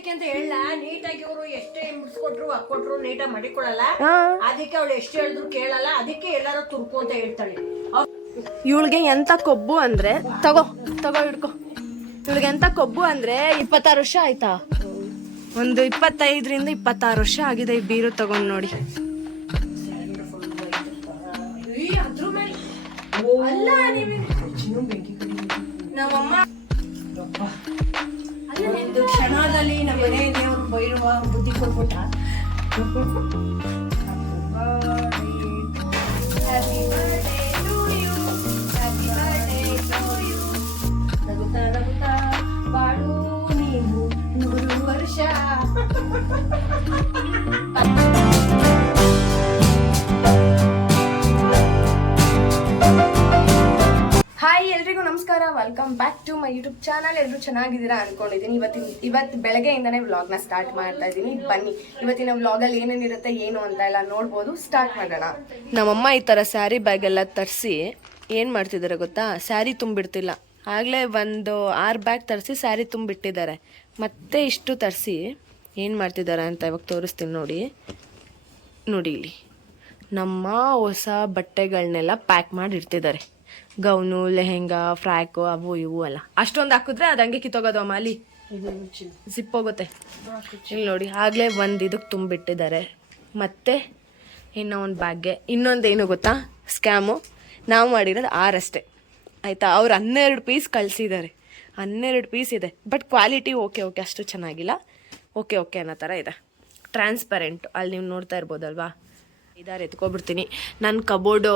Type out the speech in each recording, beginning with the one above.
ಏನಕ್ಕೆ ಅಂತ ಹೇಳ ನೀಟಾಗಿ ಅವರು ಎಷ್ಟೇ ಮುಡ್ಸ್ಕೊಟ್ರು ಕೊಟ್ರು ನೀಟಾಗಿ ಮಾಡಿಕೊಡಲ್ಲ. ಹಾ. ಅದಕ್ಕೆ ಅವಳು ಎಷ್ಟು ಹೇಳಿದ್ರು ಕೇಳಲ್ಲ. ಅದಕ್ಕೆ ಎಲ್ಲಾರು ತುರ್ಕು ಅಂತ ಹೇಳ್ತಾಳೆ. ಇವಳಿಗೆ ಎಂತ ಕೊಬ್ಬು ಅಂದ್ರೆ ತಗೋ ತಗೋ ಹಿಡ್ಕೊ. ಇವಳಿಗೆ ಎಂತ ಕೊಬ್ಬು ಅಂದ್ರೆ ಇಪ್ಪತ್ತಾರು ವರ್ಷ ಆಯ್ತಾ? ಒಂದು ಇಪ್ಪತ್ತೈದರಿಂದ ಇಪ್ಪತ್ತಾರು ವರ್ಷ ಆಗಿದೆ ಈ ಬೀರು ತಗೊಂಡ್ ನೋಡಿ. ಅಲ್ಲ ನಮ್ಮಮ್ಮ ಒಂದು ಕ್ಷಣದಲ್ಲಿ ನಮ್ಮ ಮನೆ ದೇವರು ಬೈರುವ ಬುದ್ಧಿ ಕೊಟ್ಬಿಟ್ಟ. ನಗುತ್ತಾ ನಗುತ್ತಾ ಬಾಳು ನೀವು ನೂರು ವರ್ಷ. ಎಲ್ರಿಗೂ ನಮಸ್ಕಾರ. Welcome back to my YouTube channel ಎಲ್ಲರೂ ಚೆನ್ನಾಗಿದ್ದೀರಾ ಅನ್ಕೊಂಡಿದ್ದೀನಿ. ಇವತ್ತಿನ, ಇವತ್ತು ಬೆಳಗ್ಗೆಯಿಂದನೇ ವ್ಲಾಗ್ನ ಸ್ಟಾರ್ಟ್ ಮಾಡ್ತಾ ಇದ್ದೀನಿ. ಬನ್ನಿ, ಇವತ್ತಿನ ವ್ಲಾಗಲ್ಲಿ ಏನೇನಿರುತ್ತೆ, ಏನು ಅಂತ ಎಲ್ಲ ನೋಡ್ಬೋದು. ಸ್ಟಾರ್ಟ್ ಮಾಡೋಣ. ನಮ್ಮಮ್ಮ ಈ ಥರ ಸ್ಯಾರಿ ಬ್ಯಾಗ್ ಎಲ್ಲ ತರಿಸಿ ಏನು ಮಾಡ್ತಿದ್ದಾರೆ ಗೊತ್ತಾ? ಸ್ಯಾರಿ ತುಂಬಿಡ್ತಿಲ್ಲ. ಆಗಲೇ ಒಂದು ಆರು ಬ್ಯಾಗ್ ತರಿಸಿ ಸ್ಯಾರಿ ತುಂಬಿಟ್ಟಿದ್ದಾರೆ. ಮತ್ತೆ ಇಷ್ಟು ತರಿಸಿ ಏನು ಮಾಡ್ತಿದ್ದಾರೆ ಅಂತ ಇವಾಗ ತೋರಿಸ್ತೀನಿ ನೋಡಿ. ನೋಡಿ ಇಲ್ಲಿ. ನಮ್ಮ ಹೊಸ ಬಟ್ಟೆಗಳನ್ನೆಲ್ಲ ಪ್ಯಾಕ್ ಮಾಡಿ ಇಡ್ತಿದ್ದಾರೆ. ಗೌನು, ಲೆಹೆಂಗಾ ಫ್ರಾಕು ಅವು ಇವು ಅಲ್ಲ. ಅಷ್ಟೊಂದು ಹಾಕಿದ್ರೆ ಅದು ಹಂಗೆ ಕಿತ್ತೋಗೋದು ಅಮ್ಮ ಅಲ್ಲಿ ರುಚಿ ಹೋಗುತ್ತೆ. ಇಲ್ಲಿ ನೋಡಿ, ಆಗಲೇ ಒಂದು ಇದಕ್ಕೆ ತುಂಬಿಟ್ಟಿದ್ದಾರೆ. ಮತ್ತೆ ಇನ್ನೂ ಒಂದು ಬ್ಯಾಗ್ಗೆ. ಇನ್ನೊಂದು ಏನು ಗೊತ್ತಾ? ಸ್ಕ್ಯಾಮು. ನಾವು ಮಾಡಿರೋದು ಆರಷ್ಟೇ ಆಯಿತಾ? ಅವ್ರು ಹನ್ನೆರಡು ಪೀಸ್ ಕಳಿಸಿದ್ದಾರೆ. ಹನ್ನೆರಡು ಪೀಸ್ ಇದೆ. ಬಟ್ ಕ್ವಾಲಿಟಿ ಓಕೆ ಓಕೆ ಅಷ್ಟು ಚೆನ್ನಾಗಿಲ್ಲ. ಓಕೆ ಓಕೆ ಅನ್ನೋ ಥರ ಇದೆ. ಟ್ರಾನ್ಸ್ಪರೆಂಟ್ ಅಲ್ಲಿ ನೀವು ನೋಡ್ತಾ ಇರ್ಬೋದಲ್ವಾ? ಇದಾರೆ, ಎತ್ಕೊಬಿಡ್ತೀನಿ. ನನ್ನ ಕಬೋರ್ಡು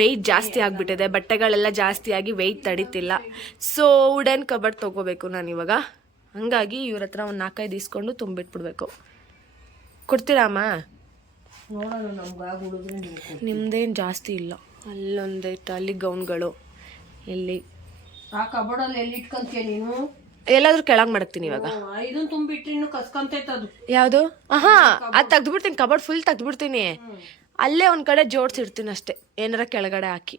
ವೆಯ್ಟ್ ಜಾಸ್ತಿ ಆಗಿಬಿಟ್ಟಿದೆ ಬಟ್ಟೆಗಳೆಲ್ಲ ಜಾಸ್ತಿ ಆಗಿ ವೆಯ್ಟ್ ತಡೀತಿಲ್ಲ. ಸೊ ವುಡನ್ ಕಬರ್ಡ್ ತೊಗೋಬೇಕು ನಾನು ಇವಾಗ. ಹಂಗಾಗಿ ಇವ್ರ ಹತ್ರ ಒಂದು ನಾಲ್ಕೈದು ಇಸ್ಕೊಂಡು ತುಂಬಿಟ್ಬಿಡ್ಬೇಕು. ಕೊಡ್ತೀರಾಮ ನಿಮ್ದೇನು ಜಾಸ್ತಿ ಇಲ್ಲ. ಅಲ್ಲೊಂದೈತೆ ಅಲ್ಲಿ ಗೌನ್ಗಳು. ಇಲ್ಲಿ ಎಲ್ಲಿ ಎಲ್ಲಾದ್ರೂ ಕೆಳಗೆ ಮಾಡ್ತೀನಿ ಇವಾಗ. ಯಾವುದು ಅದು. ಆಹಾ ಅದು ತೆಗ್ದ್ಬಿಡ್ತೀನಿ ಕಬರ್ಡ್ ಫುಲ್ ತೆಗ್ದ್ಬಿಡ್ತೀನಿ. ಅಲ್ಲೇ ಒಂದು ಕಡೆ ಜೋಡಿಸಿಡ್ತೀನಿ ಅಷ್ಟೇ. ಏನಾರ ಕೆಳಗಡೆ ಹಾಕಿ.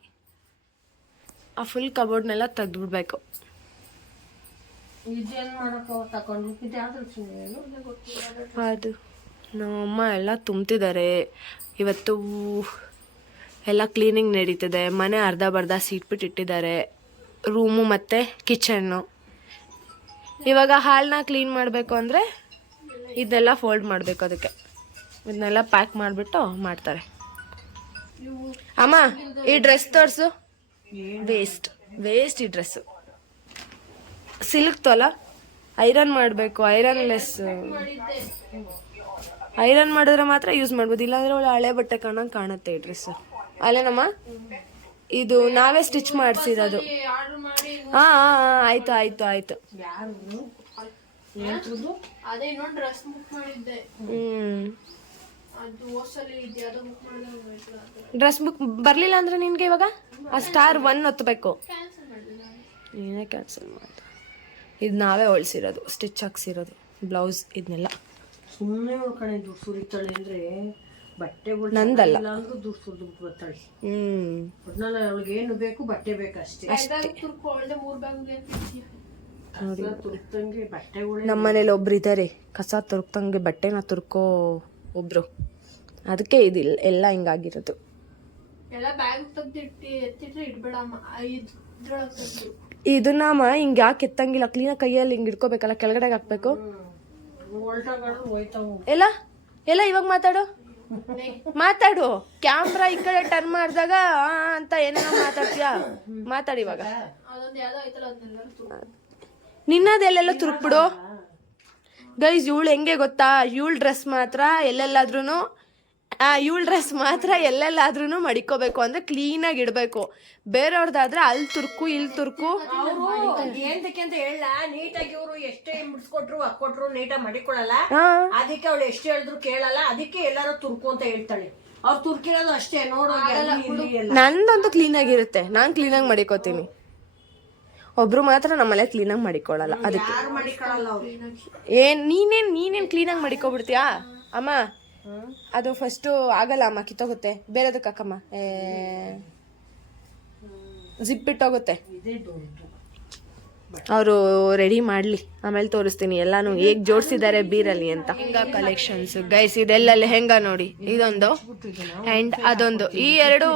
ಆ ಫುಲ್ ಕಬೋರ್ಡ್ನೆಲ್ಲ ತೆಗೆದ್ಬಿಡ್ಬೇಕು. ಅದು ನಮ್ಮಮ್ಮ ಎಲ್ಲ ತುಂಬ್ತಿದ್ದಾರೆ. ಇವತ್ತು ಎಲ್ಲ ಕ್ಲೀನಿಂಗ್ ನಡೀತಿದೆ. ಮನೆ ಅರ್ಧ ಬರ್ಧ ಸೀಟ್ಬಿಟ್ಟು ಇಟ್ಟಿದ್ದಾರೆ. ರೂಮು ಮತ್ತು ಕಿಚನ್ನು ಇವಾಗ ಹಾಲನ್ನ ಕ್ಲೀನ್ ಮಾಡಬೇಕು ಅಂದರೆ ಇದೆಲ್ಲ ಫೋಲ್ಡ್ ಮಾಡಬೇಕು ಅದಕ್ಕೆ. ಇದನ್ನೆಲ್ಲ ಪ್ಯಾಕ್ ಮಾಡಿಬಿಟ್ಟು ಮಾಡ್ತಾರೆ. ಅಮ್ಮ ಈ ಡ್ರೆಸ್ ತೋರಿಸು. ವೇಸ್ಟ್ ವೇಸ್ಟ್ ಈ ಡ್ರೆಸ್ಸು ಸಿಲ್ಕ್ ತೊಲ? ಐರನ್ ಮಾಡಬೇಕು ಐರನ್ ಲೆಸ್ ಐರನ್ ಮಾಡಿದ್ರೆ ಮಾತ್ರ ಯೂಸ್ ಮಾಡ್ಬೋದು. ಇಲ್ಲಾಂದ್ರೆ ಒಳ್ಳೆ ಹಳೆ ಬಟ್ಟೆ ಕಾಣಂಗೆ ಕಾಣುತ್ತೆ ಈ ಡ್ರೆಸ್ಸು ಅಲ್ಲೇನಮ್ಮ? ಇದು ನಾವೇ ಸ್ಟಿಚ್ ಮಾಡಿಸಿರೋದು. ಹಾಂ ಹಾಂ ಆಯ್ತು ಆಯ್ತು ಆಯ್ತು. ಆಯಿತು ಇನ್ನೊಂದು ಡ್ರೆಸ್ ಬುಕ್ ಬರ್ಲಿಲ್ಲ ಬುಕ್ ಬುಕ್ ಅಂದ್ರೆ ನಿನ್ಗೆ ಇವಾಗ? ಆ ಸ್ಟಾರ್ ಒನ್ ಒತ್ತಬೇಕು ಕ್ಯಾನ್ಸಲ್ ಮಾಡಿದೆ ನೀನೇ. ಕ್ಯಾನ್ಸಲ್ ಮಾಡು ಇದು ನಾವೇ ಹೊಳ್ಸಿರೋದು ಸ್ಟಿಚ್ ಹಾಕ್ಸಿರೋದು ಬ್ಲೌಸ್ ಇದನ್ನೆಲ್ಲ ಸುಮ್ಮನೆ ಕಣೆ ದುಡ್ಡು ಸುರಿತಾಳೆ ಅಂದ್ರೆ ಬಟ್ಟೆಗಳು ನಂದಲ್ಲ. ಇಲ್ಲ ಅಂದ್ರೂ ದುಡ್ಡು ಸುರಿದು ಬರ್ತಾಳೆ ಹ್ಮ್. ಒಟ್ನಲ್ಲಿ ಅವಳಿಗೆ ಏನು ಬೇಕು ಬಟ್ಟೆ ತುರ್ತಂಗೆ ಬಟ್ಟೆಗಳು ನಮ್ಮ ಮನೇಲಿ ಒಬ್ರು ಇದ್ದಾರೆ ಕಸ ತುರ್ಕ್ತಂಗೆ ಬಟ್ಟೆನ ತುರ್ಕೋ ಒಬ್ರು. ಅದಕ್ಕೆ ಇದಿಲ್ಲ ಎಲ್ಲ ಹಿಂಗಾಗಿರೋದು. ಎಲ್ಲ ಬ್ಯಾಗ್ ಎತ್ತಿಟ್ರೆ ಇಡ್ಬೇಡಮ್ಮ ಇದನ್ನಮ್ಮ ಹಿಂಗೆ ಯಾಕೆ ಎತ್ತಂಗಿಲ್ಲ. ಕ್ಲೀನಾಗಿ ಕೈಯಲ್ಲಿ ಹಿಂಗೆ ಇಟ್ಕೋಬೇಕಲ್ಲ ಕೆಳಗಡೆ ಹಾಕ್ಬೇಕು. ಎಲ್ಲ? ಎಲ್ಲ ಇವಾಗ ಮಾತಾಡು. ಮಾತಾಡು. ಕ್ಯಾಮ್ರಾ ಈ ಕಡೆ ಟರ್ನ್ ಮಾಡಿದಾಗ ಆ ಅಂತ ಏನೇನೋ ಮಾತಾಡ್ತೀಯಾ? ಮಾತಾಡಿ ಇವಾಗ. ನಿನ್ನದೆಲ್ಲೆಲ್ಲ ತುರುಕ್ಬಿಡು. ಗೈಸ್ ಇವಳು ಹೆಂಗೆ ಗೊತ್ತಾ? ಇವಳು ಡ್ರೆಸ್ ಮಾತ್ರ ಎಲ್ಲೆಲ್ಲಾದ್ರೂ ಇವಳು ಡ್ರೆಸ್ ಮಾತ್ರ ಎಲ್ಲೆಲ್ಲಾದ್ರೂ ಮಡಿಕೋಬೇಕು ಅಂದ್ರೆ ಕ್ಲೀನಾಗಿ ಇಡಬೇಕು. ಬೇರೆಯವ್ರದ್ದಾದ್ರೆ ಅಲ್ಲಿ ತುರ್ಕು ಇಲ್ಲಿ ತುರ್ಕು. ಏಂತಕ್ಕೆ ಅಂತ ಹೇಳಲ್ಲ ನೀಟಾಗಿ ಇವರು ಎಷ್ಟೇ ಮುಡ್ಸ್ಕೊಟ್ರು ಹಾಕೊಟ್ರು ನೀಟಾಗಿ ಮಡಿಕೊಳ್ಳಲ್ಲ. ಅದಕ್ಕೆ ಅವಳು ಎಷ್ಟು ಹೇಳಿದ್ರು ಕೇಳಲ್ಲ ಅದಕ್ಕೆ ಎಲ್ಲಾರು ತುರ್ಕು ಅಂತ ಹೇಳ್ತಾಳೆ. ಅವ್ರು ತುರ್ಕಿರೋದು ಅಷ್ಟೇ ನೋಡೋ ನಂದಂತೂ ಕ್ಲೀನಾಗಿರುತ್ತೆ ನಾನು ಕ್ಲೀನಾಗಿ ಮಡಿಕೋತೀನಿ. ಒಬ್ರು ಮಾತ್ರ ನಮ್ಮಲ್ಲೇ ಕ್ಲೀನಾಗಿ ಮಾಡಿಕೊಳ್ಳಲ್ಲ. ಅದಕ್ಕೆ. ಯಾರು ಮಾಡಿಕೊಳಲ್ಲ ಅವ್ರು? ಏನ್ ನೀನೇನ್ ನೀನೇನ್ ಕ್ಲೀನಾಗಿ ಮಾಡಿಕೊಬಿಡ್ತೀಯಾ? ಅಮ್ಮ ಅದು ಫಸ್ಟು ಆಗಲ್ಲ ಅಮ್ಮ ಕಿತ್ತೋಗುತ್ತೆ. ಬೇರೆದಕ್ಕೆ ಹಾಕಮ್ಮ. ಏ ಜಿಪ್ ಇಟ್ಟೋಗುತ್ತೆ ಅವರು ರೆಡಿ ಮಾಡಲಿ. ಆಮೇಲೆ ತೋರಿಸ್ತೀನಿ. ಎಲ್ಲಾನು ಹೇಗ್ ಜೋಡಿಸಿದ್ದಾರೆ ಬೀರಲ್ಲಿ ಅಂತ. ಕಲೆಕ್ಷನ್ಸ್ ಗೈಸ್ ಇದೆಲ್ಲ ಹೆಂಗ ನೋಡಿ? ಇದೊಂದು ಆ್ಯಂಡ್ ಅದೊಂದು. ಈ ಎರಡು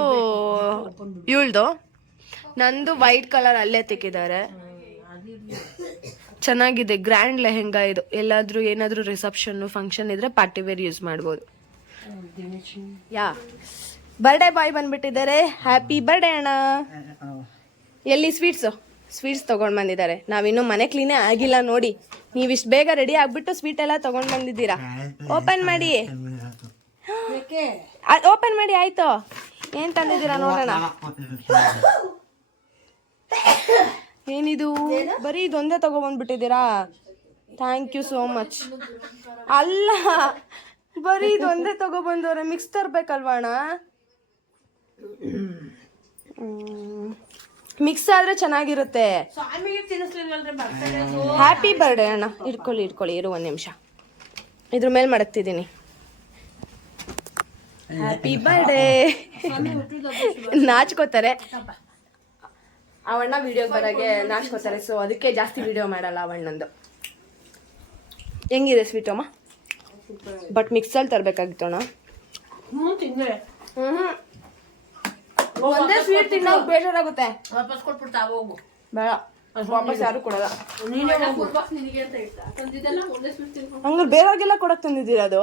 ಇವಳ್ದು ನಂದು ವೈಟ್ ಕಲರ್ ಅಲ್ಲೇ ತೆಕ್ಕಿದ್ದಾರೆ ಚೆನ್ನಾಗಿದೆ ಗ್ರ್ಯಾಂಡ್ ಲೆಹೆಂಗಾ ಇದು. ಎಲ್ಲಾದ್ರೂ ಏನಾದ್ರೂ ರಿಸೆಪ್ಷನ್ ಫಂಕ್ಷನ್ ಇದ್ರೆ ಪಾರ್ಟಿ ವೇರ್ ಯೂಸ್ ಮಾಡ್ಬೋದು. ಯಾ. ಬರ್ಡೇ ಬಾಯ್ ಬಂದ್ಬಿಟ್ಟಿದ್ದಾರೆ. ಹ್ಯಾಪಿ ಬರ್ಡೇ ಅಣ್ಣ. ಎಲ್ಲಿ ಸ್ವೀಟ್ಸು ಸ್ವೀಟ್ಸ್ ತಗೊಂಡ್ ಬಂದಿದ್ದಾರೆ. ನಾವಿನ್ನೂ ಮನೆ ಕ್ಲೀನೇ ಆಗಿಲ್ಲ ನೋಡಿ. ನೀವಿಷ್ಟು ಇಷ್ಟು ಬೇಗ ರೆಡಿ ಆಗ್ಬಿಟ್ಟು ಸ್ವೀಟ್ ಎಲ್ಲ ತಗೊಂಡ್ ಬಂದಿದ್ದೀರಾ? ಓಪನ್ ಮಾಡಿ. ಓಪನ್ ಮಾಡಿ ಆಯ್ತು. ಏನ್ ತಂದಿದ್ದೀರಾ ನೋಡೋಣ. ಏನಿದು? ಬರೀ ಇದೊಂದೇ ತಗೊಬಂದ್ಬಿಟ್ಟಿದ್ದೀರಾ? ಥ್ಯಾಂಕ್ ಯು ಸೋ ಮಚ್ ಅಲ್ಲ ಬರೀ ಇದೊಂದೇ ತಗೊಬಂದವ್ರೆ ಮಿಕ್ಸ್ ತರ್ಬೇಕಲ್ವಾ ಅಣ್ಣ? ಮಿಕ್ಸ್ ಆದ್ರೆ ಚೆನ್ನಾಗಿರುತ್ತೆ. ಹ್ಯಾಪಿ ಬರ್ಡೇ ಅಣ್ಣ. ಇಟ್ಕೊಳ್ಳಿ ಇಟ್ಕೊಳ್ಳಿ ಇರು ಒಂದು ನಿಮಿಷ. ಇದ್ರ ಮೇಲೆ ಮಡಗ್ತಿದ್ದೀನಿ. ಹ್ಯಾಪಿ ಬರ್ಡೇ ನಾಚ್ಕೋತಾರೆ. ಅವಣ್ಣ ವಿಡಿಯೋ ಬರಾಗೆ ನಾಚ್ಕೋತಾರೆ ಸೊ ಅದಕ್ಕೆ ಜಾಸ್ತಿ ವಿಡಿಯೋ ಮಾಡಲ್ಲ ಅವಣ್ಣಂದು. ಹೆಂಗಿದೆ ಸ್ವೀಟ್ ಅಮ್ಮ? ಬಟ್ ಮಿಕ್ಸಲ್ಲಿ ತರಬೇಕಾಗಿತ್ತು ಅಣ್ಣ. ಹ್ಞೂ ತಿಂದ್ರೆ. ಒಂದೇ ಸ್ವೀಟ್ ತಿನ್ನೋ ಬೇಜಾರಾಗುತ್ತೆ. ವಾಪಸ್ ಕೊಟ್ಬಿಡ್ತಾ ಹೋಗು. ಬೇಡ. ವಾಪಸ್ ಯಾರು ಕೊಡಲ್ಲ. ನೀನೇ ಹೋಗು. ಪೂರ್ವಾಕ್ ನಿನಗೆ ಅಂತ ಇಟ್ಟ ತಂದಿದ್ದೆಲ್ಲ ಒಂದೇ ಸ್ವೀಟ್ ತಿನ್ಕೊಂಡು. ಹಂಗಾರೆ ಬೇರೆಯವ್ರಿಗೆಲ್ಲ ಕೊಡಕ್ಕೆ ತಂದಿದ್ದೀರ ಅದು?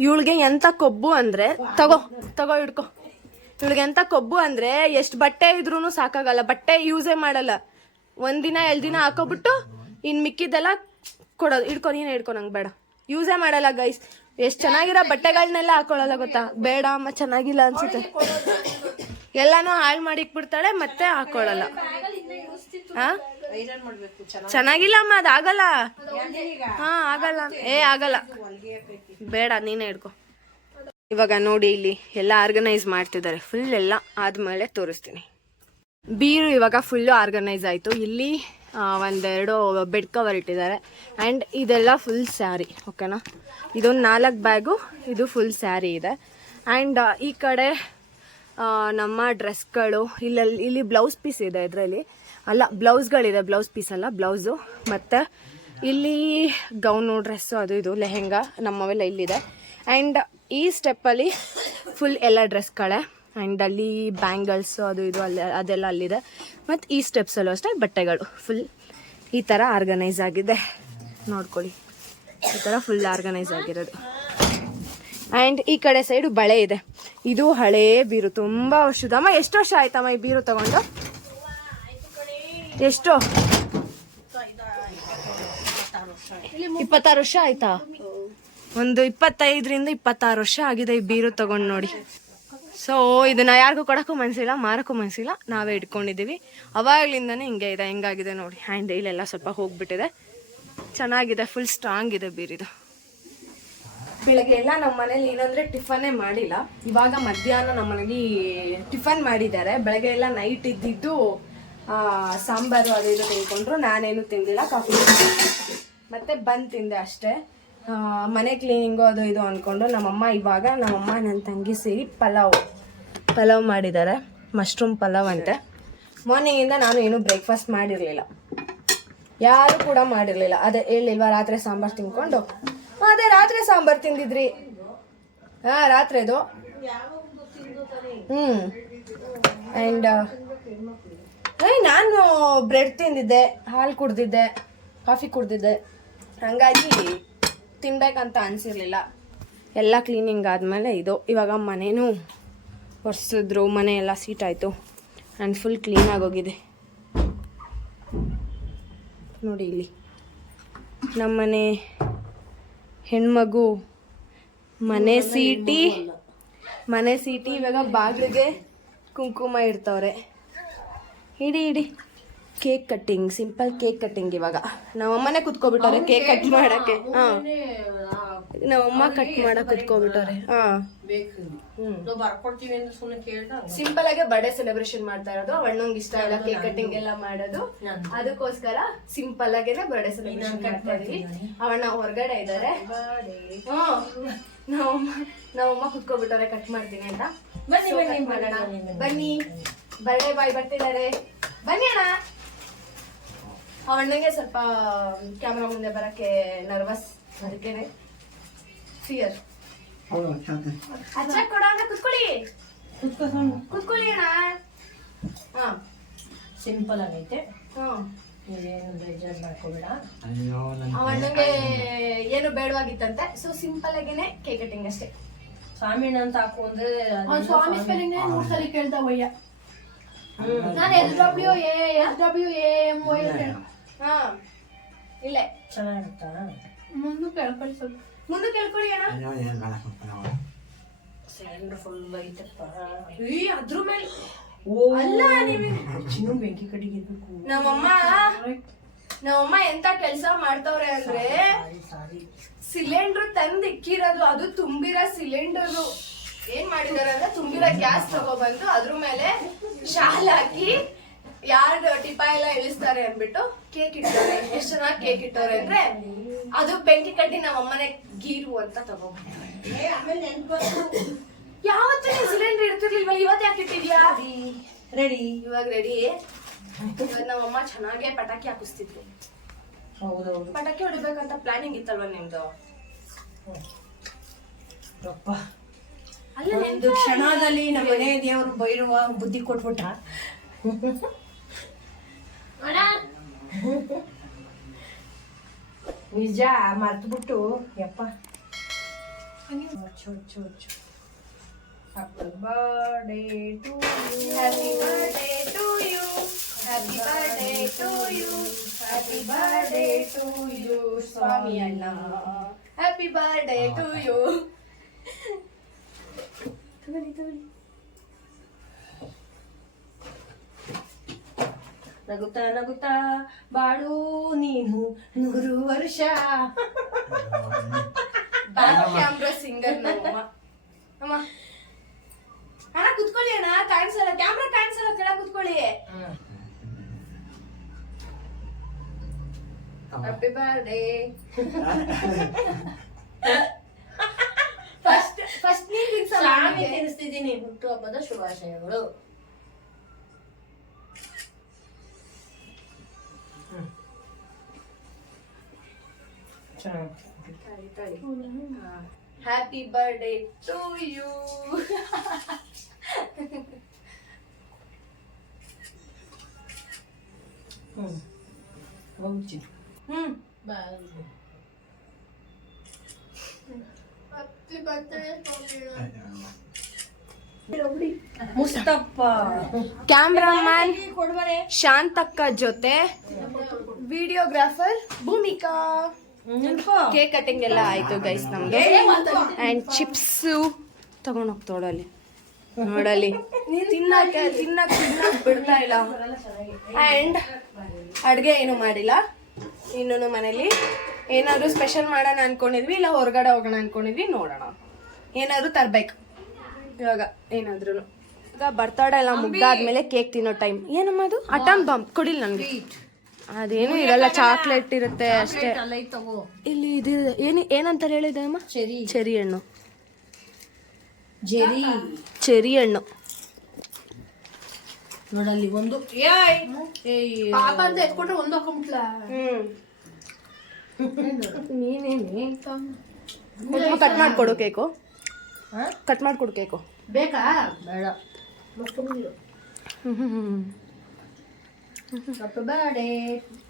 ಇವಳಿಗೆ ಎಂತ ಕೊಬ್ಬು ಅಂದ್ರೆ ತಗೋ ತಗೋ ಹಿಡ್ಕೊ. ಇವಳಿಗೆ ಎಂತ ಕೊಬ್ಬು ಅಂದ್ರೆ ಎಷ್ಟು ಬಟ್ಟೆ ಇದ್ರೂ ಸಾಕಾಗಲ್ಲ ಬಟ್ಟೆ ಯೂಸೇ ಮಾಡಲ್ಲ. ಒಂದಿನ ಎರಡು ದಿನ ಹಾಕೋಬಿಟ್ಟು ಇನ್ ಮಿಕ್ಕಿದ್ದೆಲ್ಲ ಕೊಡೋದು. ಹಿಡ್ಕೊ ನೀನು ಹಿಡ್ಕೊ ನಂಗೆ ಬೇಡ. ಯೂಸೇ ಮಾಡಲ್ಲ ಗೈಸ್ ಎಷ್ಟು ಚೆನ್ನಾಗಿರೋ ಬಟ್ಟೆಗಳನ್ನೆಲ್ಲ ಹಾಕೊಳ್ಳಲ್ಲ ಗೊತ್ತಾ? ಬೇಡ ಅಮ್ಮ ಚೆನ್ನಾಗಿಲ್ಲ ಅನ್ಸುತ್ತೆ. ಎಲ್ಲಾನು ಹಾಳು ಮಾಡಿಕ್ಬಿಡ್ತಾಳೆ ಮತ್ತೆ ಹಾಕೊಳ್ಳಲ್ಲ ಹಾ ಐರನ್ ಮಾಡ್ಬೇಕು ಚೆನ್ನಾಗಿ ಚೆನ್ನಾಗಿಲ್ಲ ಅಮ್ಮ ಅದಾಗಲ್ಲ ಹಾ, ಆಗಲ್ಲ. ಏ, ಆಗಲ್ಲ. ಬೇಡ, ನೀನೇ ಹಿಡ್ಕೊ. ಇವಾಗ ನೋಡಿ ಇಲ್ಲಿ ಎಲ್ಲ ಆರ್ಗನೈಸ್ ಮಾಡ್ತಿದ್ದಾರೆ. ಫುಲ್ ಎಲ್ಲ ಆದ್ಮೇಲೆ ತೋರಿಸ್ತೀನಿ. ಬೀರು ಇವಾಗ ಫುಲ್ಲು ಆರ್ಗನೈಸ್ ಆಯಿತು. ಇಲ್ಲಿ ಒಂದೆರಡು ಬೆಡ್ ಕವರ್ ಇಟ್ಟಿದ್ದಾರೆ. ಆ್ಯಂಡ್ ಇದೆಲ್ಲ ಫುಲ್ ಸ್ಯಾರಿ ಓಕೆನಾ ಇದೊಂದು ನಾಲ್ಕು ಬ್ಯಾಗು ಇದು ಫುಲ್ ಸ್ಯಾರಿ ಇದೆ. ಆ್ಯಂಡ್ ಈ ಕಡೆ ನಮ್ಮ ಡ್ರೆಸ್ಗಳು, ಇಲ್ಲಲ್ಲಿ, ಇಲ್ಲಿ ಬ್ಲೌಸ್ ಪೀಸ್ ಇದೆ ಇದರಲ್ಲಿ. ಅಲ್ಲ, ಬ್ಲೌಸ್ಗಳಿದೆ, ಬ್ಲೌಸ್ ಪೀಸ್ ಅಲ್ಲ, ಬ್ಲೌಸು. ಮತ್ತು ಇಲ್ಲಿ ಗೌನು ಡ್ರೆಸ್ಸು, ಅದು ಇದು, ಲೆಹೆಂಗಾ, ನಮ್ಮವೆಲ್ಲ ಇಲ್ಲಿದೆ. ಆ್ಯಂಡ್ ಈ ಸ್ಟೆಪ್ಪಲ್ಲಿ ಫುಲ್ ಎಲ್ಲ ಡ್ರೆಸ್ಗಳೇ. ಆ್ಯಂಡ್ ಅಲ್ಲಿ ಬ್ಯಾಂಗಲ್ಸು, ಅದು ಇದು ಅಲ್ಲಿ ಅದೆಲ್ಲ ಅಲ್ಲಿದೆ. ಮತ್ತು ಈ ಸ್ಟೆಪ್ಸಲ್ಲೂ ಅಷ್ಟೇ, ಬಟ್ಟೆಗಳು. ಫುಲ್ ಈ ಥರ ಆರ್ಗನೈಸ್ ಆಗಿದೆ. ನೋಡ್ಕೊಳ್ಳಿ. ಈ ಥರ ಫುಲ್ ಆರ್ಗನೈಸ್ ಆಗಿರೋದು. ಆ್ಯಂಡ್ ಈ ಕಡೆ ಸೈಡು ಬಳೆ ಇದೆ. ಇದು ಹಳೇ ಬೀರು. ತುಂಬ ವರ್ಷದಮ್ಮ ಎಷ್ಟು ವರ್ಷ ಆಯ್ತಮ್ಮ ಈ ಬೀರು ತಗೊಂಡು? ಎಷ್ಟು? ಇಪ್ಪತ್ತಾರು ವರ್ಷ ಆಯ್ತಾ? ಒಂದು ಇಪ್ಪತ್ತೈದರಿಂದ ಇಪ್ಪತ್ತಾರು ವರ್ಷ ಆಗಿದೆ ಈ ಬೀರು ತಗೊಂಡು ನೋಡಿ. ಸೊ ಇದನ್ನ ಯಾರಿಗೂ ಕೊಡೋಕ್ಕೂ ಮನಸ್ಸಿಲ್ಲ ಮಾರಕ್ಕೂ ಮನಸ್ಸಿಲ್ಲ ನಾವೇ ಇಟ್ಕೊಂಡಿದ್ದೀವಿ. ಅವಾಗ್ಲಿಂದನೇ ಹಿಂಗೆ ಇದೆ ಹೆಂಗಾಗಿದೆ ನೋಡಿ. ಹ್ಯಾಂಡ್ ಇಲ್ಲೆಲ್ಲ ಸ್ವಲ್ಪ ಹೋಗ್ಬಿಟ್ಟಿದೆ. ಚೆನ್ನಾಗಿದೆ ಫುಲ್ ಸ್ಟ್ರಾಂಗ್ ಇದೆ ಬೀರಿದು. ಬೆಳಗ್ಗೆ ಎಲ್ಲ ನಮ್ಮ ಮನೇಲಿ ಏನಂದ್ರೆ ಟಿಫನ್ನೇ ಮಾಡಿಲ್ಲ. ಇವಾಗ ಮಧ್ಯಾಹ್ನ ನಮ್ಮ ಮನೇಲಿ ಟಿಫನ್ ಮಾಡಿದ್ದಾರೆ. ಬೆಳಗ್ಗೆ ಎಲ್ಲ ನೈಟ್ ಇದ್ದಿದ್ದು ಸಾಂಬಾರು ಅದು ಇದು ತಿನ್ಕೊಂಡ್ರು. ನಾನೇನು ತಿಂದಿಲ್ಲ, ಕಾಫಿ ಮತ್ತೆ ಬಂದು ತಿಂದೆ ಅಷ್ಟೇ. ಮನೆ ಕ್ಲೀನಿಂಗು ಅದು ಇದು ಅಂದ್ಕೊಂಡು ನಮ್ಮಮ್ಮ ಇವಾಗ ನಮ್ಮಮ್ಮ ನನ್ನ ತಂಗಿ ಸೇರಿ ಪಲಾವ್ ಪಲಾವ್ ಮಾಡಿದ್ದಾರೆ. ಮಶ್ರೂಮ್ ಪಲಾವ್ ಅಂತೆ. ಮಾರ್ನಿಂಗಿಂದ ನಾನು ಏನು ಬ್ರೇಕ್ಫಾಸ್ಟ್ ಮಾಡಿರಲಿಲ್ಲ. ಯಾರು ಕೂಡ ಮಾಡಿರಲಿಲ್ಲ. ಅದೇ ಹೇಳಿಲ್ವಾ ರಾತ್ರಿ ಸಾಂಬಾರು ತಿನ್ಕೊಂಡು? ಅದೇ ರಾತ್ರಿ ಸಾಂಬಾರ್ ತಿಂದಿದ್ರಿ. ಹಾಂ ರಾತ್ರಿದು ಅಂಡ್ ಆ್ಯಂಡ್ ನಾನು ಬ್ರೆಡ್ ತಿಂದಿದ್ದೆ, ಹಾಲು ಕುಡ್ದಿದ್ದೆ ಕಾಫಿ ಕುಡ್ದಿದ್ದೆ. ಹಾಗಾಗಿ ತಿನ್ಬೇಕಂತ ಅನ್ಸಿರ್ಲಿಲ್ಲ. ಎಲ್ಲ ಕ್ಲೀನಿಂಗ್ ಆದಮೇಲೆ ಇದು. ಇವಾಗ ಮನೇನೂ ಒರೆಸಿದ್ರು, ಮನೆ ಎಲ್ಲ ಸೀಟ್ ಆಯಿತು. ಆ್ಯಂಡ್ ಫುಲ್ ಕ್ಲೀನ್ ಆಗೋಗಿದೆ. ನೋಡಿ ಇಲ್ಲಿ. ನಮ್ಮನೆ ಹೆಣ್ಮಗು ಮನೆ ಸೀಟಿ ಮನೆ ಸೀಟಿ ಇವಾಗ ಬಾಗಿಲಿಗೆ ಕುಂಕುಮ ಇಡ್ತವ್ರೆ. ಇಡಿ ಇಡಿ. Cake cutting simple cake cutting ಇವಾಗ. ನಮ್ಮಮ್ಮನೆ ಕುತ್ಕೊಬಿಟ್ಟವ್ರೆ ಕೇಕ್ ಕಟ್ ಮಾಡಕ್ಕೆ. ಹಾಂ. ನಮ್ಮಮ್ಮ ಕಟ್ ಮಾಡಕ್ ಕುತ್ಕೊಂಡ್ಬಿಟ್ಟವ್ರೆ. ಹಾ. ಸಿಂಪಲ್ ಆಗಿ ಬರ್ಡೇ ಸೆಲೆಬ್ರೇಷನ್ ಮಾಡ್ತಾ ಇರೋದು. ಅಣ್ಣಂಗ್ ಇಷ್ಟ ಇಲ್ಲ ಕೇಕ್ ಕಟಿಂಗ್ ಎಲ್ಲ ಮಾಡೋದು. ಅದಕ್ಕೋಸ್ಕರ ಸಿಂಪಲ್ ಆಗೇನೆ ಬರ್ಡೇ ಸೆಲೆಬ್ರೇಷನ್ ಮಾಡ್ತಾ ಇದೀವಿ ಅವಣ್ಣ ಹೊರಗಡೆ ಇದಾರೆ. ಹ್ಮ್. ನಮ್ಮಮ್ಮ ಕುತ್ಕೊಂಡ್ಬಿಟ್ಟವ್ರೆ ಕುತ್ಕೋಬಿಟ್ಟವ್ರೆ ಕಟ್ ಮಾಡ್ತೀನಿ ಅಂತ. ಬನ್ನಿ, ಬನ್ನಿ, ಮಾಡೋಣ. ಬನ್ನಿ, ಬನ್ನಿ. ಬರ್ಡೇ ಬಾಯ್ ಬರ್ತಿದ್ದಾರೆ ಬನ್ನಿ ಅಣ್ಣ. ಅವಣ್ಣಗೆ ಸ್ವಲ್ಪ ಕ್ಯಾಮ್ರಾ ಮುಂದೆ ಬರಕ್ಕೆ ನರ್ವಸ್ ಅದಕ್ಕೇನೆ. ಫಿಯರ್ ಅಚ್ಚ ಕೊಡೋಣ ಕುತ್ಕೊಳ್ಳಿ. ಕುತ್ಕೊಳ್ಳಿ ಅಣ್ಣ. ಹಾ. ಸಿಂಪಲ್ ಆಗೈತೆ. ಹ್ಮ್ ನೀವೇನು ಬೇಜಾರು ಮಾಡ್ಕೋಬೇಡ. ಅವಣ್ಣಗೆ ಏನು ಬೇಡವಾಗಿತ್ತಂತೆ. ಸೊ ಸಿಂಪಲ್ ಆಗೇನೆ ಕೇಕ್ ಕಟ್ಟಿಂಗ್ ಅಷ್ಟೇ. ಸ್ವಾಮಿ ಅಂತ ಹಾಕು ಅಂದ್ರೆ ಸ್ವಾಮಿ ಸ್ಪೆಲ್ಲಿಂಗ್ ಮೂರ್ ಸಲ ಕೇಳ್ದ ವಯ್ಯ? ನಾನು S W A S W A M Y ಹಾ. ಇಲ್ಲೇ. ಚೆನ್ನಾಗಿರುತ್ತಾ? ಮುಂದೆ ಕೇಳ್ಕೊಳ್ಳಿ ಸ್ವಲ್ಪ. ಮುಂದೆ ಕೇಳ್ಕೊಳ್ಳಿ ಅಣ್ಣ. ಸಿಲಿಂಡರ್ ಫುಲ್ ಐತಪ್ಪ. ಈ ಅದ್ರ ಮೇಲೆ. ಓ. ಅಲ್ಲ ಚಿನ್ನು ಬೆಂಕಿ ಕಟ್ಟಿಗೆ ಇರ್ಬೇಕು. ನಮ್ಮಮ್ಮ ನಮ್ಮಮ್ಮ ಎಂತ ಕೆಲಸ ಮಾಡ್ತವ್ರೆ ಅಂದ್ರೆ ಸಿಲಿಂಡರ್ ತಂದು ಇಕ್ಕಿರೋದು ಅದು ತುಂಬಿರೋ ಸಿಲಿಂಡರ್. ಏನ್ ಮಾಡಿದಾರೆ ಅಂದ್ರೆ ತುಂಬಿರೋ ಗ್ಯಾಸ್ ತಗೊಬಂದು ಅದ್ರ ಮೇಲೆ ಶಾಲ್ ಹಾಕಿ ಯಾರು ಟಿಪ ಎಲ್ಲ ಇಳಿಸ್ತಾರೆ ಅಂದ್ಬಿಟ್ಟು ಕೇಕ್ ಇಟ್ಟವ್ರೆ ಎಷ್ಟು ಚೆನ್ನಾಗಿ ಕೇಕ್ ಇಟ್ಟವ್ರೆ ಅಂದ್ರೆ ಅದು ಬೆಂಕಿ ಕಟ್ಟಿ ನಮ್ಮ ಅಮ್ಮನೆ ಗೀರು ಅಂತ ನೆನ್ಪು ಯಾವತ್ತೂ ಸಿಲಿಂಡರ್ ಇಡ್ತಿರ್ಲಿಲ್ವಲ್ಲ ಇವತ್ತು ಯಾಕೆ ಇಟ್ಟಿದ್ಯಾ? ರೆಡಿ. ಇವಾಗ ರೆಡಿ. ಇವತ್ತು ನಮ್ಮಮ್ಮ ಚೆನ್ನಾಗೆ ಪಟಾಕಿ ಹಾಕಿಸ್ತಿದ್ರು ಹೌದೌದು. ಪಟಾಕಿ ಹೊಡಿಬೇಕಂತ ಪ್ಲಾನಿಂಗ್ ಇತ್ತಲ್ವ ನಿಮ್ದು? ರಪ್ಪ ಅಲ್ಲ ಒಂದು ಕ್ಷಣದಲ್ಲಿ ನಮ್ಮ ಮನೆ ದೇವರು ಬೈರುವ ಬುದ್ಧಿ ಕೊಟ್ಬಿಟ್ಟ ನಿಜ ಮರ್ತ್ಬಿಟ್ಟು ಯಪ್ಪ. Happy birthday to happy birthday to you happy birthday to you happy birthday to you Swami ಅಣ್ಣ ಹ್ಯಾಪಿ ಬರ್ಡೇ ಟು ಯು ನಗುತ್ತಾ ನಗುತ್ತಾ ಬಾಳು ನೀನು ನೂರು ವರ್ಷ. ಹುಟ್ಟು ಕ್ಯಾಮ್ರಾ ಸಿಂಗರ್ ನಮ್ಮಮ್ಮ. ಅಮ್ಮ. ಅಣ್ಣ ಕುತ್ಕೊಳ್ಳಿ ಅಣ್ಣ ಕಾಣಿಸಲ್ಲ ಕ್ಯಾಮ್ರಾ ಕಾಣಿಸಲ್ಲ ಕೆಳ ಕುತ್ಕೊಳ್ಳಿ. ಹ್ಯಾಪಿ ಬರ್ಡೇ ಫಸ್ಟ್ ಫಸ್ಟ್ ನೀನ್ ನನಗೆ. ತಿನ್ನಿಸ್ತಿದ್ದೀನಿ ಹುಟ್ಟುಹಬ್ಬದ ಶುಭಾಶಯಗಳು. ಚೆನ್ನಾಗಿ ತಡಿ, ತಡಿ. ಹ್ಯಾಪಿ ಬರ್ಡೇ ಟು ಯು ಹ್ಮ್ ಹೋಗ್ತಿ ಹ್ಮ್ ಹತ್ತಿ ಬರ್ತಡೆ ಮುಸ್ತಪ್ಪ ಕ್ಯಾಮ್ರಾಮ್ಯಾನ್ ಕೊಡ್ಬರೆ ಶಾಂತಕ್ಕ ಜೊತೆ ವಿಡಿಯೋಗ್ರಾಫರ್ ಭೂಮಿಕಾ ನಿನ್ಕೋ ಕೇಕ್ ಕಟಿಂಗ್ ಎಲ್ಲ ಆಯ್ತು ಗೈಸ್ ನಮ್ಗೆ ಅಂಡ್ ಚಿಪ್ಸ್ ತಗೊಂಡ್ ಅಲ್ಲಿ ನೋಡಲಿ. ತಿನ್ನಕ್ಕೆ ತಿನ್ನಕ್ ತಿನ್ನಕ್ ಬಿಡ್ತಾ ಇಲ್ಲ. ಅಂಡ್ ಅಡ್ಗೆ ಏನು ಮಾಡಿಲ್ಲ. ಇನ್ನೂ ಮನೇಲಿ. ಏನಾದ್ರು ಸ್ಪೆಷಲ್ ಮಾಡೋಣ ಅನ್ಕೊಂಡಿದ್ವಿ ಇಲ್ಲ ಹೊರಗಡೆ ಹೋಗೋಣ ಅನ್ಕೊಂಡಿದ್ವಿ ನೋಡೋಣ. ಏನಾದ್ರು ತರ್ಬೇಕು. ಇವಾಗ ಏನಾದ್ರು ಈಗ ಬರ್ತಡೇ ಎಲ್ಲ ಮುಗ್ದಾದ್ಮೇಲೆ ಕೇಕ್ ತಿನ್ನೋ ಟೈಮ್ ಏನಮ್ಮ ಅದು? ಅಟಮ್ ಬಾಂಬ್ ಕೊಡಿಲ್ಲ ನನಗೆ. ಅದೇನು ಇರಲ್ಲ ಚಾಕ್ಲೇಟ್ ಇರುತ್ತೆ ಅಷ್ಟೇ. ಅಲ್ಲ ಐತ್ ತಗೋ. ಇಲ್ಲಿ ಇದು ಏನು ಏನಂತಾರೆ ಹೇಳಿದೆ ಅಮ್ಮ? ಚೆರಿ. ಚೆರಿ ಹಣ್ಣು. ಜೆರಿ ಚೆರಿ ಹಣ್ಣು. ನೋಡಲ್ಲಿ ಒಂದು. ಪಾಪ ಅಂತ ಎತ್ಕೊಂಡ್ರೆ ಒಂದು ಹಾಕೊಂಡ್ಬಿಟ್ಲ ನೀನೇನಿ? ಕಟ್ ಮಾಡ್ಕೊಡು ಕೇಕು. ಹಾ? ಕಟ್ ಮಾಡ್ಕೊಡು ಕೇಕು. ಬೇಕಾ? ಬೇಡ. ಹ್ಮ್ ಹ್ಮ್ ಬರ್ಡೇ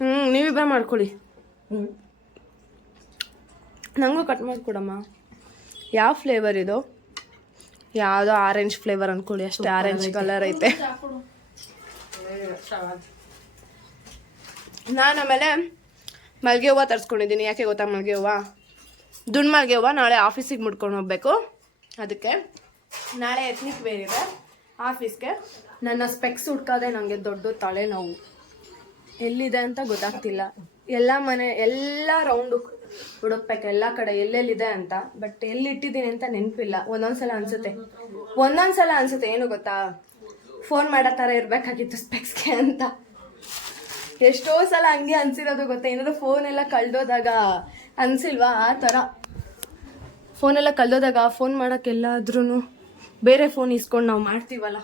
ಹ್ಮ್ ನೀವಿಬ್ಬರ ಮಾಡ್ಕೊಳ್ಳಿ. ನನಗೂ ಕಟ್ ಮಾಡಿಕೊಡಮ್ಮ. ಯಾವ ಫ್ಲೇವರ್ ಇದು? ಯಾವುದೋ ಆರೆಂಜ್ ಫ್ಲೇವರ್ ಅನ್ಕೊಳ್ಳಿ ಅಷ್ಟೇ ಆರೆಂಜ್ ಕಲರ್ ಐತೆ. ನಾನು ಆಮೇಲೆ ಮಲ್ಗೆ ಹೂವು ತರಿಸ್ಕೊಂಡಿದ್ದೀನಿ. ಯಾಕೆ ಗೊತ್ತಾ ಮಲ್ಗೆ ಹೂವು? ದುಂಡು ಮಲ್ಗೆ ಹೂವ ನಾಳೆ ಆಫೀಸಿಗೆ ಮುಡ್ಕೊಂಡು ಹೋಗ್ಬೇಕು. ಅದಕ್ಕೆ ನಾಳೆ ಎತ್ನಿಕ್ ಬೇರಿದೆ ಆಫೀಸ್ಗೆ ನನ್ನ ಸ್ಪೆಕ್ಸ್ ಹುಡ್ಕೋದೆ ನನಗೆ ದೊಡ್ಡ ತಲೆನೋವು. ಎಲ್ಲಿದೆ ಅಂತ ಗೊತ್ತಾಗ್ತಿಲ್ಲ. ಎಲ್ಲ ಮನೆ, ಎಲ್ಲ ರೌಂಡು ಹುಡುಕ್ಬೇಕು ಎಲ್ಲ ಕಡೆ ಎಲ್ಲೆಲ್ಲಿದೆ ಅಂತ ಬಟ್ ಎಲ್ಲಿ ಇಟ್ಟಿದ್ದೀನಿ ಅಂತ ನೆನಪಿಲ್ಲ. ಒಂದೊಂದ್ಸಲ ಅನ್ಸುತ್ತೆ. ಒಂದೊಂದ್ಸಲ ಅನ್ಸುತ್ತೆ, ಏನು ಗೊತ್ತಾ? ಫೋನ್ ಮಾಡೋ ಥರ ಇರಬೇಕಾಗಿತ್ತು ಸ್ಪೆಕ್ಸ್ಗೆ ಅಂತ. ಎಷ್ಟೋ ಸಲ ಹಂಗೆ ಅನ್ಸಿರೋದು ಗೊತ್ತಾ? ಏನಾದ್ರು ಫೋನ್ ಎಲ್ಲ ಕಳ್ದೋದಾಗ ಅನ್ಸಿಲ್ವಾ? ಆ ಥರ ಫೋನೆಲ್ಲ ಕಳ್ದೋದಾಗ ಫೋನ್ ಮಾಡೋಕ್ಕೆಲ್ಲಾದ್ರೂ ಬೇರೆ ಫೋನ್ ಇಸ್ಕೊಂಡು ನಾವು ಮಾಡ್ತೀವಲ್ಲ.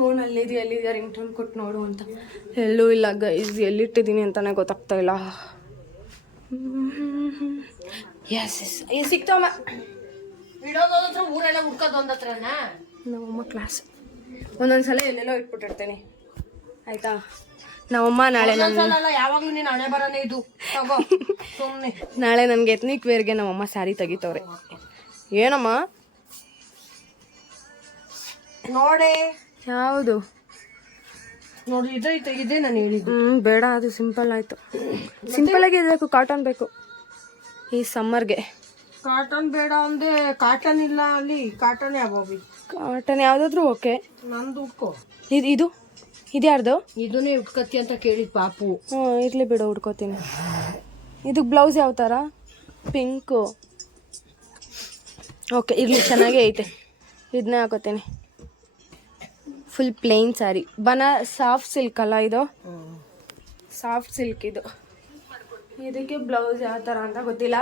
ಫೋನ್ ಅಲ್ಲಿದೆ ಅಲ್ಲಿದೆಯಾ ರಿಂಗ್ ಟೋನ್ ಕೊಟ್ಟು ನೋಡು ಅಂತ. ಎಲ್ಲೂ ಇಲ್ಲ ಗೈಸ್ ಎಲ್ಲಿಟ್ಟಿದ್ದೀನಿ ಅಂತಲೇ ಗೊತ್ತಾಗ್ತಾ ಇಲ್ಲ. ಎಸ್ ಎಸ್ ಈ ಸಿಕ್ತಮ್ಮ ಇಡೋದು ಹತ್ರ ಊರೆಲ್ಲ ಹುಡ್ಕೋದು ಒಂದ್ ಹತ್ರನಾ ನಮ್ಮಮ್ಮ ಕ್ಲಾಸ್ ಒಂದೊಂದ್ಸಲ ಎಲ್ಲೆಲ್ಲೋ ಇಟ್ಬಿಟ್ಟಿರ್ತೀನಿ. ಆಯ್ತಾ? ನಮ್ಮಮ್ಮ ನಾಳೆ ಯಾವಾಗ್ಲೂ ನೀನ್ ಹಣೆ ಬರನೇ ಇದು. ತಗೋ ಸುಮ್ನೆ. ನಾಳೆ ನನಗೆ ಎತ್ನಿಕ್ ವೇರ್ಗೆ ನಮ್ಮಮ್ಮ ಸ್ಯಾರಿ ತೆಗಿತವ್ರೆ. ಏನಮ್ಮ? ನೋಡಿ. ಯಾವುದು? ನೋಡಿ ಇದೈತೆ ಇದೆ ನಾನು ಹೇಳಿದ್ದು. ಹ್ಞೂ ಬೇಡ ಅದು ಸಿಂಪಲ್ ಆಯಿತು. ಸಿಂಪಲ್ ಆಗಿ ಇರಬೇಕು ಕಾಟನ್ ಬೇಕು. ಈ ಸಮ್ಮರ್ಗೆ ಕಾಟನ್ ಬೇಡ ಅಂದೆ ಕಾಟನ್ ಇಲ್ಲ ಅಲ್ಲಿ ಕಾಟನ್ ಯಾವಾಗ ಕಾಟನ್ ಯಾವುದಾದ್ರೂ ಓಕೆ ನಂದು ಉಟ್ಕೋ. ಇದು ಇದು? ಇದು ಯಾರ್ದು? ಇದನ್ನೇ ಉಟ್ಕತ್ತಿ ಅಂತ ಕೇಳಿ ಪಾಪು. ಹ್ಞೂ ಇರಲಿ ಬಿಡು ಉಟ್ಕೋತೀನಿ. ಇದಕ್ಕೆ ಬ್ಲೌಸ್ ಯಾವ ಥರ ಪಿಂಕು ಓಕೆ ಇರಲಿ ಚೆನ್ನಾಗೇ ಐತೆ. ಇದನ್ನೇ ಹಾಕೋತೀನಿ. ಫುಲ್ ಪ್ಲೇನ್ ಸ್ಯಾರಿ ಬನ ಸಾಫ್ಟ್ ಸಿಲ್ಕ್ ಅಲ್ಲ ಇದು? ಸಾಫ್ಟ್ ಸಿಲ್ಕ್ ಇದು. ಇದಕ್ಕೆ ಬ್ಲೌಸ್ ಯಾವ ಥರ ಅಂತ ಗೊತ್ತಿಲ್ಲ.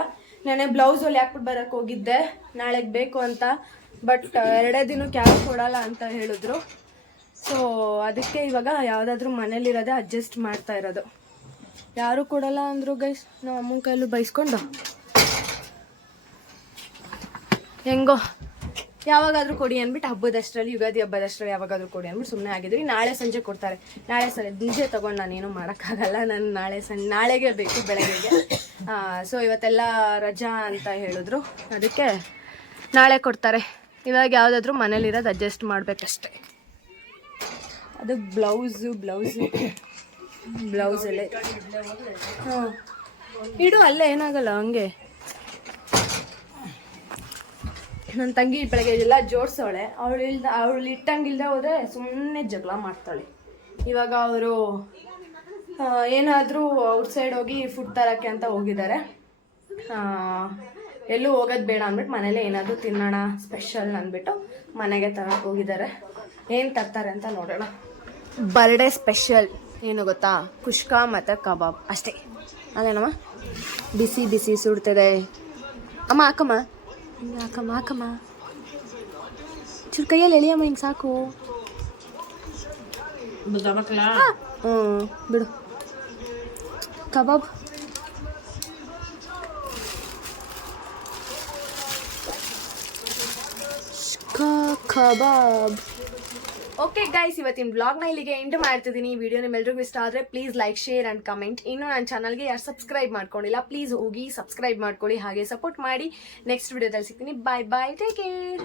ನೆನೆ ಬ್ಲೌಸ್ ಅಲ್ಲಿ ಹಾಕ್ಬಿಟ್ಟು ಬರಕ್ ಹೋಗಿದ್ದೆ. ನಾಳೆಗೆ ಬೇಕು ಅಂತ. ಬಟ್ ಎರಡೇ ದಿನಕ್ಕೆ ಯಾರು ಕೊಡಲ್ಲ ಅಂತ ಹೇಳಿದ್ರು. ಸೊ ಅದಕ್ಕೆ ಇವಾಗ ಯಾವುದಾದ್ರೂ ಮನೇಲಿರೋದೇ ಅಡ್ಜಸ್ಟ್ ಮಾಡ್ತಾ ಇರೋದು. ಯಾರು ಕೊಡಲ್ಲ ಅಂದ್ರು ಗೈಸ್ ನಾವು ಅಮ್ಮನ ಕೈಲೂ ಬೈಸ್ಕೊಂಡು. ಹೆಂಗೋ? ಯಾವಾಗಾದ್ರೂ ಕೊಡಿ ಅಂದ್ಬಿಟ್ಟು ಹಬ್ಬದಷ್ಟರಲ್ಲಿ, ಯುಗಾದಿ ಹಬ್ಬದಷ್ಟರಲ್ಲಿ ಯಾವಾಗಾದ್ರೂ ಕೊಡಿ ಅಂದ್ಬಿಟ್ಟು ಸುಮ್ಮನೆ ಆಗಿದ್ವಿ ನಾಳೆ ಸಂಜೆ ಕೊಡ್ತಾರೆ. ನಾಳೆ ಸರಿ ನಿಜ ತಗೊಂಡು ನಾನೇನು ಮಾಡೋಕ್ಕಾಗಲ್ಲ. ನಾನು ನಾಳೆ ಸಂ, ನಾಳೆಗೆ ಬೇಕು ಬೆಳಗ್ಗೆ ಸೊ ಇವತ್ತೆಲ್ಲ ರಜಾ ಅಂತ ಹೇಳಿದ್ರು. ಅದಕ್ಕೆ ನಾಳೆ ಕೊಡ್ತಾರೆ. ಇವಾಗ ಯಾವುದಾದ್ರೂ ಮನೇಲಿರೋದು ಅಡ್ಜಸ್ಟ್ ಮಾಡಬೇಕಷ್ಟೆ. ಅದು ಬ್ಲೌಸು ಬ್ಲೌಸು. ಬ್ಲೌಸಲ್ಲೇ. ಹಾಂ. ಇಡು, ಅಲ್ಲೇ ಏನಾಗಲ್ಲ, ಹಂಗೆ. ನನ್ನ ತಂಗಿ ಬೆಳಗ್ಗೆ ಎಲ್ಲ ಜೋಡಿಸೋಳೆ ಅವಳು ಇಲ್ದ, ಅವಳು ಇಟ್ಟಂಗಿಲ್ದೆ ಹೋದ್ರೆ ಸುಮ್ಮನೆ ಜಗಳ ಮಾಡ್ತಾಳೆ. ಇವಾಗ ಅವರು ಏನಾದರೂ ಔಟ್ ಸೈಡ್ ಹೋಗಿ ಫುಡ್ ತರೋಕ್ಕೆ ಅಂತ ಹೋಗಿದ್ದಾರೆ. ಎಲ್ಲೂ ಹೋಗೋದು ಬೇಡ ಅಂದ್ಬಿಟ್ಟು ಮನೇಲೆ ಏನಾದರೂ ತಿನ್ನೋಣ ಸ್ಪೆಷಲ್ ಅಂದ್ಬಿಟ್ಟು ಮನೆಗೆ ತರಕ್ಕೆ ಹೋಗಿದ್ದಾರೆ. ಏನು ತರ್ತಾರೆ ಅಂತ ನೋಡೋಣ. ಬರ್ಡೇ ಸ್ಪೆಷಲ್, ಏನು ಗೊತ್ತಾ? ಕುಷ್ಕ ಮತ್ತು ಕಬಾಬ್, ಅಷ್ಟೇ. ಅದೇನಮ್ಮ ಬಿಸಿ ಬಿಸಿ ಸುಡ್ತದೆ. ಅಮ್ಮ ಹಾಕಮ್ಮ ಹಿಂಗೆ ಹಾಕಮ್ಮ ಹಾಕಮ್ಮ ಚೂರು ಕೈಯಲ್ಲಿ ಎಳಿಯಮ್ಮ ಹಿಂಗೆ ಸಾಕು. ಹ್ಞೂ ಬಿಡು. ಕಬಾಬ್. ಕಬಾಬ್. ಓಕೆ ಗೈಸ್ ಇವತ್ತಿನ ಬ್ಲಾಗ್ನ ಇಲ್ಲಿಗೆ ಎಂಡ್ ಮಾಡ್ತಿದ್ದೀನಿ. ವಿಡಿಯೋ ನಿಮ್ಮೆಲ್ರಿಗೂ ಇಷ್ಟ ಆದರೆ please like share and comment ಇನ್ನು ನನ್ನ ಚಾನಲ್ಗೆ ಯಾರು ಸಬ್ಸ್ಕ್ರೈಬ್ ಮಾಡ್ಕೊಂಡಿಲ್ಲ ಪ್ಲೀಸ್ ಹೋಗಿ ಸಬ್ಸ್ಕ್ರೈಬ್ ಮಾಡ್ಕೊಳ್ಳಿ, ಹಾಗೆ ಸಪೋರ್ಟ್ ಮಾಡಿ. ನೆಕ್ಸ್ಟ್ ವಿಡಿಯೋದಲ್ಲಿ ಸಿಗ್ತೀನಿ. ಬಾಯ್ ಬಾಯ್ ಟೇಕ್ ಕೇರ್